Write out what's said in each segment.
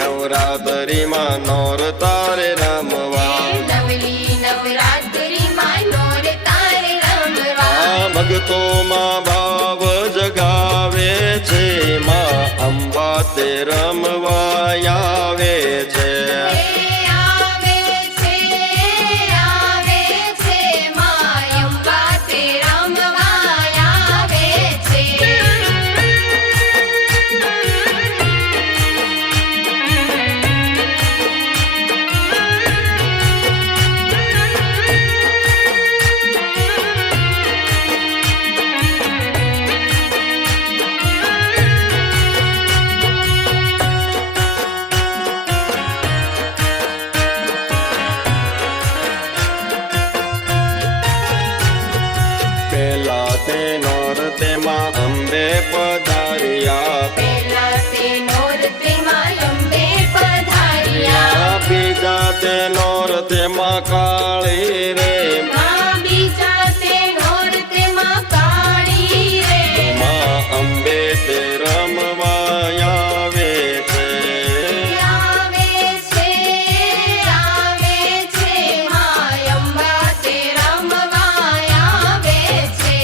નવરાત્રિમાં નોર તારે રમવા નવલી નવરાત્રિમાં નોર તારે રમવા ભક્તોમાં ભાવ જગાવે છે માં અંબા તે રમવા આવે છે આવે છે માં અંબા તે રમવા આવે છે પેલા તે નોર તેમાં અંબે પધાર્યા પેલા તે નોર તેમાં અંબે પધાર્યા બીજા તે નોર તેમાં કાળી રે માં બીજા તે નોર તેમાં કાળી રે માં અંબે તે રમવા આવે છે આવે છે માં અંબા તે રમવા આવે છે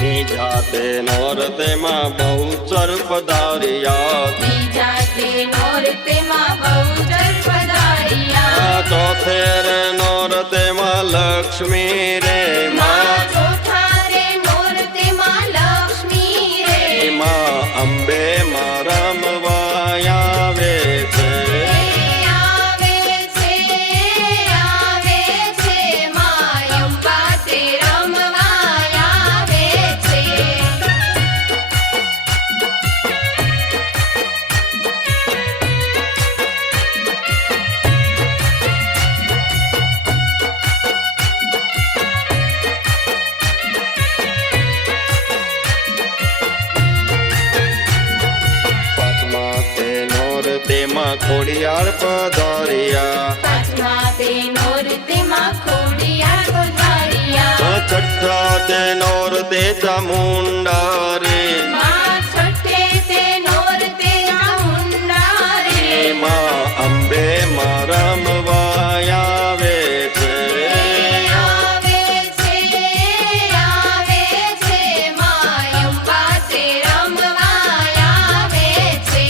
બીજા તે નોર તેમાં બહુ ચર પધાર્યા બીજા તે નોર તેમાં બહુચર પધાર્યા ચોથે રે નોર તેમાં લક્ષ્મી રે માં ચોથા રે નોર તેમાં લક્ષ્મી રે માં અંબે માં રમવા આવે છે આવે છે માં અંબા તે રમવા આવે છે પાંચમા તે નોર તેમાં ખોડિયાર પધાર્યા પાંચમા તે નોર તેમાં ખોડિયાર પધાર્યા છઠ્ઠા તે નોર તે ચામુંડા રે માં છઠ્ઠે તે નોર તે ચામુંડા રે માં અંબે માં રમવા આવે છે આવે છે માં અંબા તે રમવા આવે છે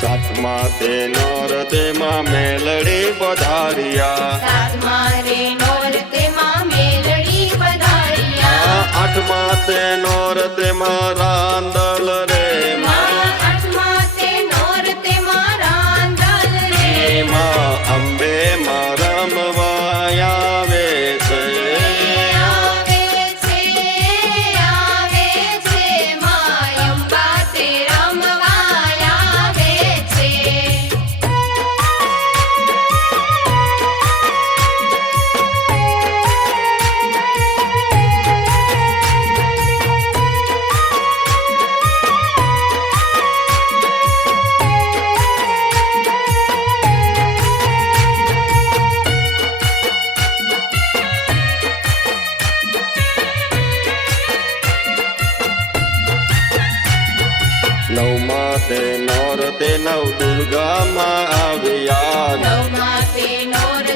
સાતમા તે નોર તેમાં મેલડી પધાર્યા સાતમા રે નોર તેમાં મેલડી પધાર્યા આઠમા તે નોર તેમાં રાંદલ રે માં આઠમા તે નોર તેમાં રાંદલ રે માં અંબે માં રમવા આવે છે આવે છે માં અંબા તે રમવા આવે છે નવમા તે નોર તે નવ દુર્ગામાં આવ્યા નવમા તે નોર